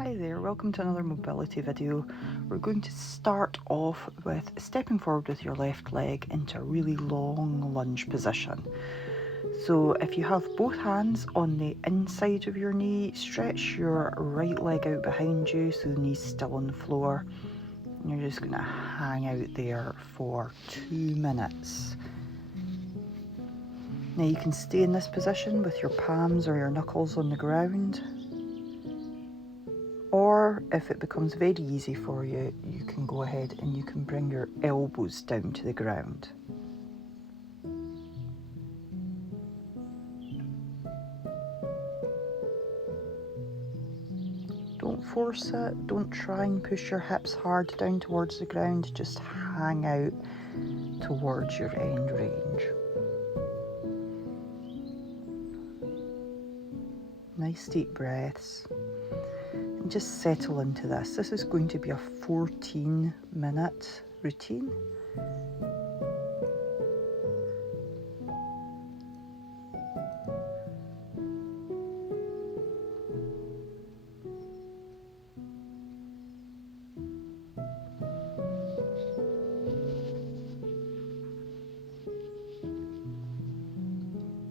Hi there, welcome to another mobility video. We're going to start off with stepping forward with your left leg into a really long lunge position. So if you have both hands on the inside of your knee, stretch your right leg out behind you so the knee's still on the floor. And you're just going to hang out there for 2 minutes. Now you can stay in this position with your palms or your knuckles on the ground. Or if it becomes very easy for you, you can go ahead and you can bring your elbows down to the ground. Don't force it, don't try and push your hips hard down towards the ground, just hang out towards your end range. Nice deep breaths. And just settle into this. This is going to be a 14-minute routine.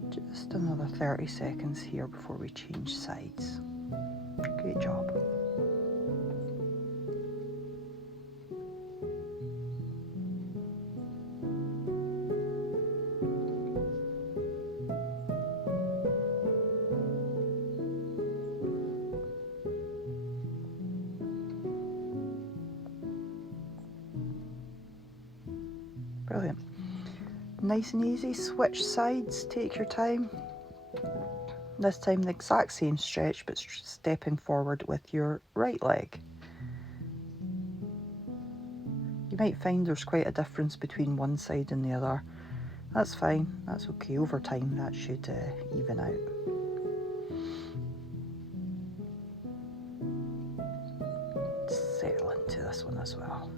Just another 30 seconds here before we change sides. Great job. Brilliant. Nice and easy, switch sides, take your time. This time the exact same stretch, but stepping forward with your right leg. You might find there's quite a difference between one side and the other. That's fine, that's okay. Over time that should even out. Settle into this one as well.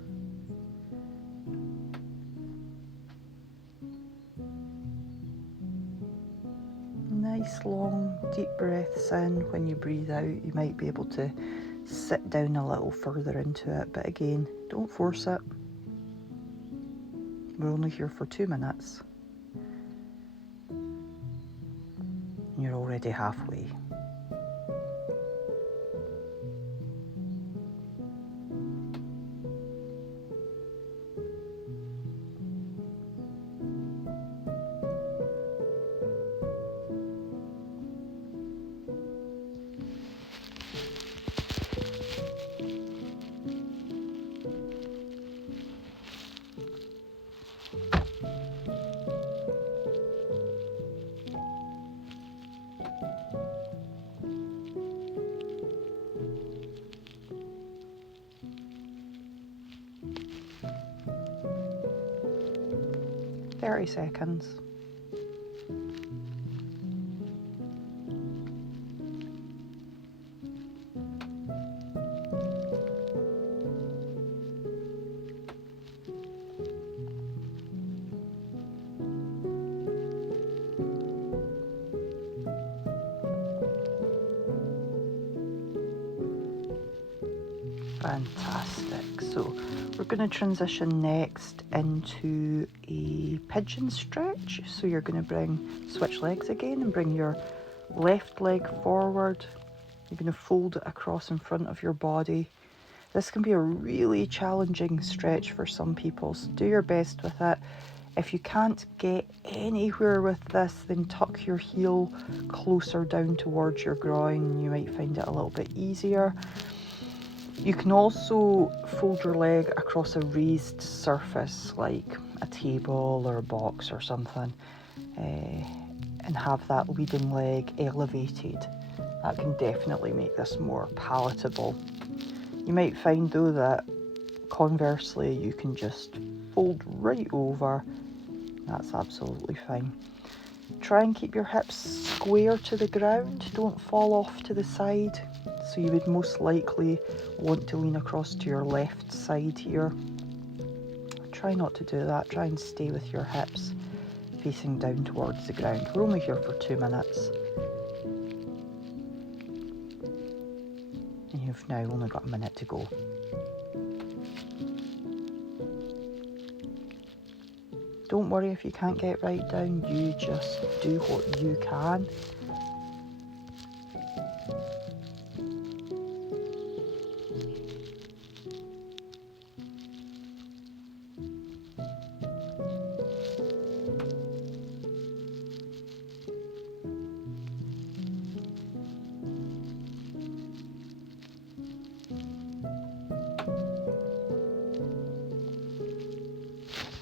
Nice long deep breaths in. When you breathe out, you might be able to sit down a little further into it, but again, don't force it. We're only here for 2 minutes. You're already halfway. Thirty seconds. Fantastic. So we're going to transition next into a pigeon stretch. So you're going to switch legs again and bring your left leg forward. You're going to fold it across in front of your body. This can be a really challenging stretch for some people, so do your best with it. If you can't get anywhere with this, then tuck your heel closer down towards your groin. You might find it a little bit easier. You can also fold your leg across a raised surface like a table or a box or something, and have that leading leg elevated. That can definitely make this more palatable. You might find though that conversely you can just fold right over. That's absolutely fine. Try and keep your hips square to the ground. Don't fall off to the side. So you would most likely want to lean across to your left side here. Try not to do that. Try and stay with your hips facing down towards the ground. We're only here for 2 minutes. And you've now only got a minute to go. Don't worry if you can't get right down, you just do what you can.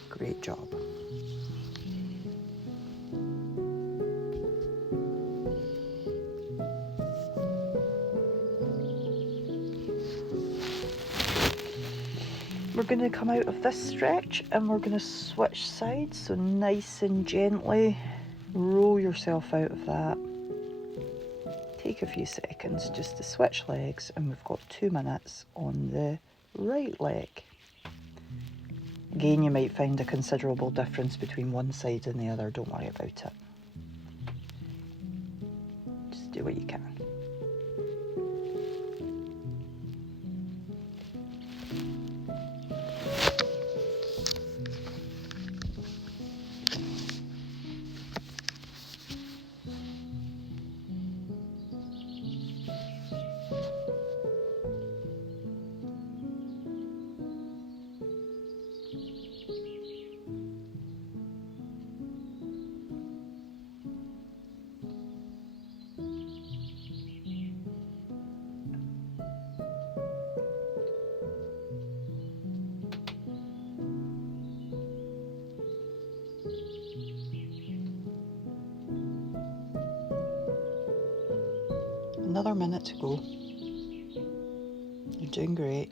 Great job. We're going to come out of this stretch and we're going to switch sides, so nice and gently roll yourself out of that. Take a few seconds just to switch legs, and we've got 2 minutes on the right leg. Again, you might find a considerable difference between one side and the other, don't worry about it. Just do what you can. Another minute to go. You're doing great.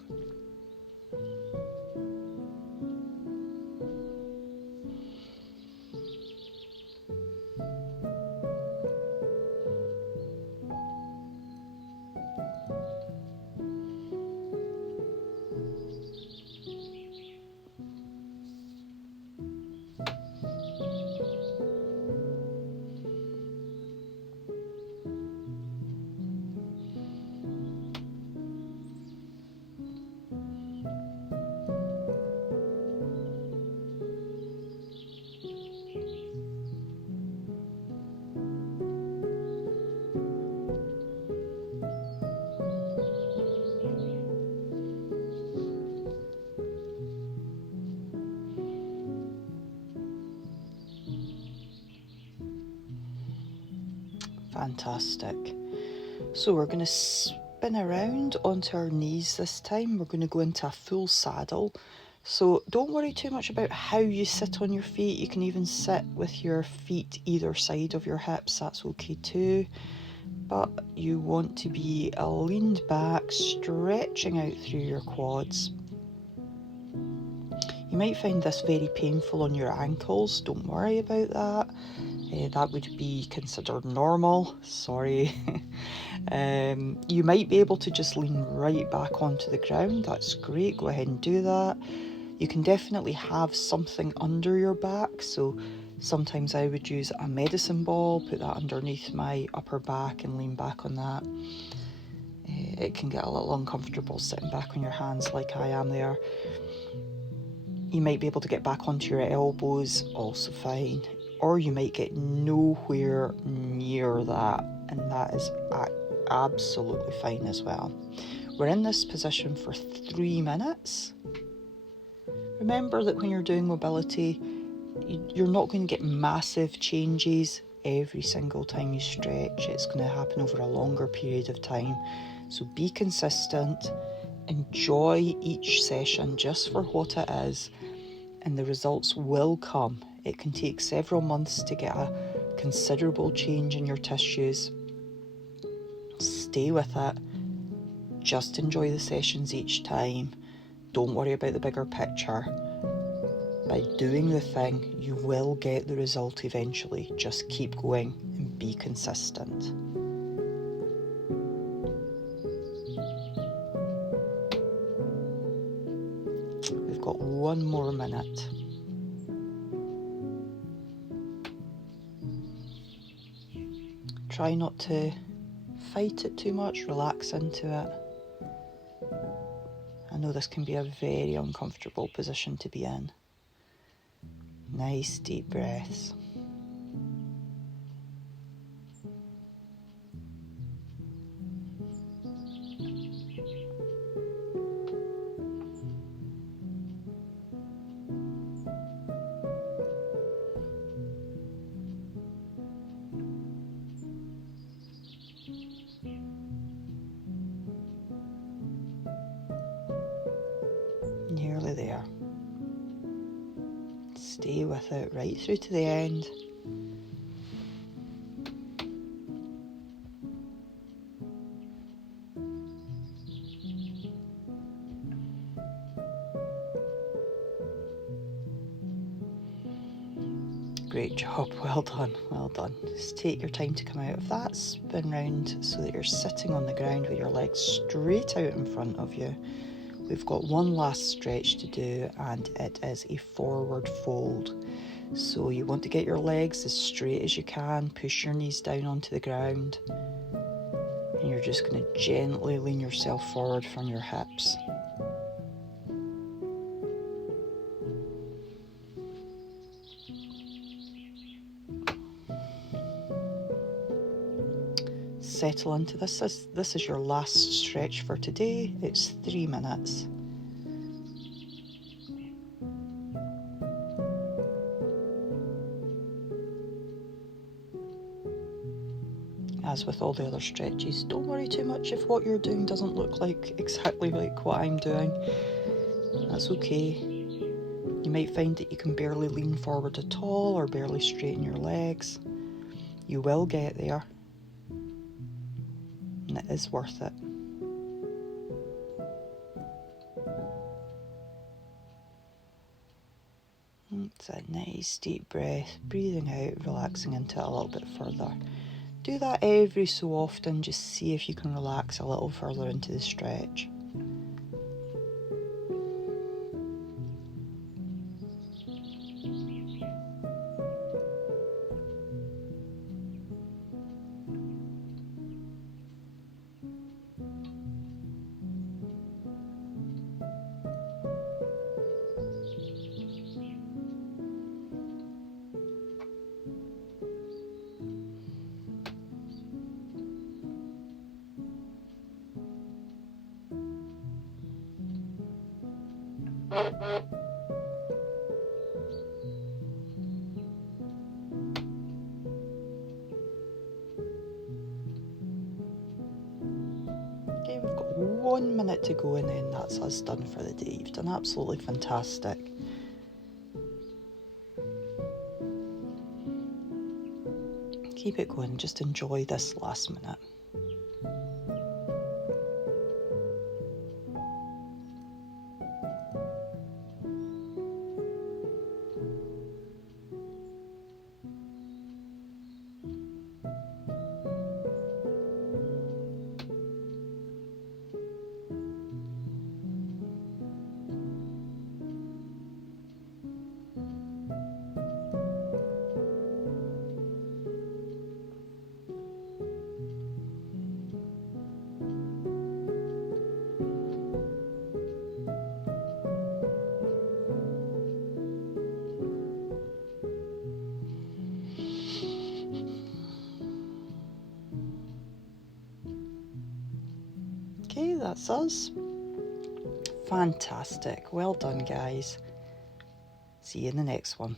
Fantastic. So we're going to spin around onto our knees this time. We're going to go into a full saddle. So don't worry too much about how you sit on your feet. You can even sit with your feet either side of your hips, that's okay too. But you want to be leaned back, stretching out through your quads. You might find this very painful on your ankles, don't worry about that. That would be considered normal, sorry. You might be able to just lean right back onto the ground, that's great, go ahead and do that. You can definitely have something under your back, so sometimes I would use a medicine ball, put that underneath my upper back and lean back on that. It can get a little uncomfortable sitting back on your hands like I am there. You might be able to get back onto your elbows, also fine. Or you might get nowhere near that, and that is absolutely fine as well. We're in this position for 3 minutes. Remember that when you're doing mobility, you're not going to get massive changes every single time you stretch. It's going to happen over a longer period of time. So be consistent, enjoy each session just for what it is, and the results will come. It can take several months to get a considerable change in your tissues. Stay with it. Just enjoy the sessions each time. Don't worry about the bigger picture. By doing the thing, you will get the result eventually. Just keep going and be consistent. We've got 1 more minute. Try not to fight it too much, relax into it. I know this can be a very uncomfortable position to be in. Nice deep breaths. Nearly there. Stay with it right through to the end. Great job, well done, well done. Just take your time to come out of that spin round so that you're sitting on the ground with your legs straight out in front of you. We've got one last stretch to do, and it is a forward fold. So you want to get your legs as straight as you can, push your knees down onto the ground, and you're just going to gently lean yourself forward from your hips. Settle into this. This is your last stretch for today. It's 3 minutes. As with all the other stretches, don't worry too much if what you're doing doesn't look like exactly like what I'm doing. That's okay. You might find that you can barely lean forward at all or barely straighten your legs. You will get there, and it is worth it. It's a nice deep breath, breathing out, relaxing into it a little bit further. Do that every so often, just see if you can relax a little further into the stretch. Okay, we've got 1 minute to go, and then that's us done for the day. You've done absolutely fantastic. Keep it going, just enjoy this last minute. Okay, that's us. Fantastic. Well done, guys. See you in the next one.